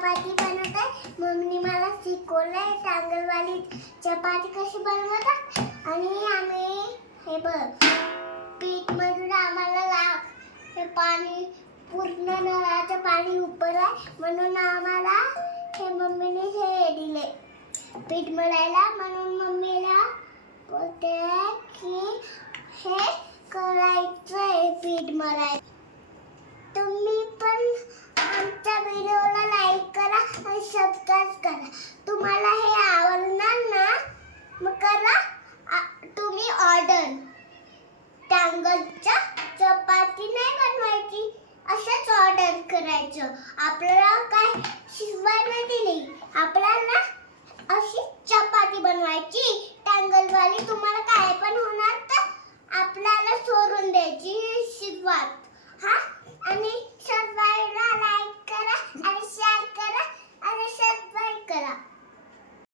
चपाती बनवत आहे. मम्मीने मला शिकवलंय टांगरवाली चपाती कशी बनवतात. आणि आम्ही हे बघ पीठ मधून आम्हाला हे पाणी पूर्ण नळाचं पाणी उपर आहे म्हणून आम्हाला हे मम्मीने हे दिले पीठ मळायला. म्हणून मम्मीला बोलते की हे करायचंय पीठ मळायला. तुम्ही पण आमच्या व्हिडिओला लाईक करा आणि सबस्क्राईब करा. तुम्हाला हे आवडणार ना मग करा तुम्ही ऑर्डर. टांगरच्या चपाती नाही बनवायची असंच ऑर्डर करायचं. आपल्याला काय शिकवाय नाही दिली. आपल्याला अशी चपाती बनवायची टांगरवाली. तुम्हाला काय पण होणार तर आपल्याला सोडून द्यायची शिकवत. हा आणि सबस्क्राईबला लाईक करा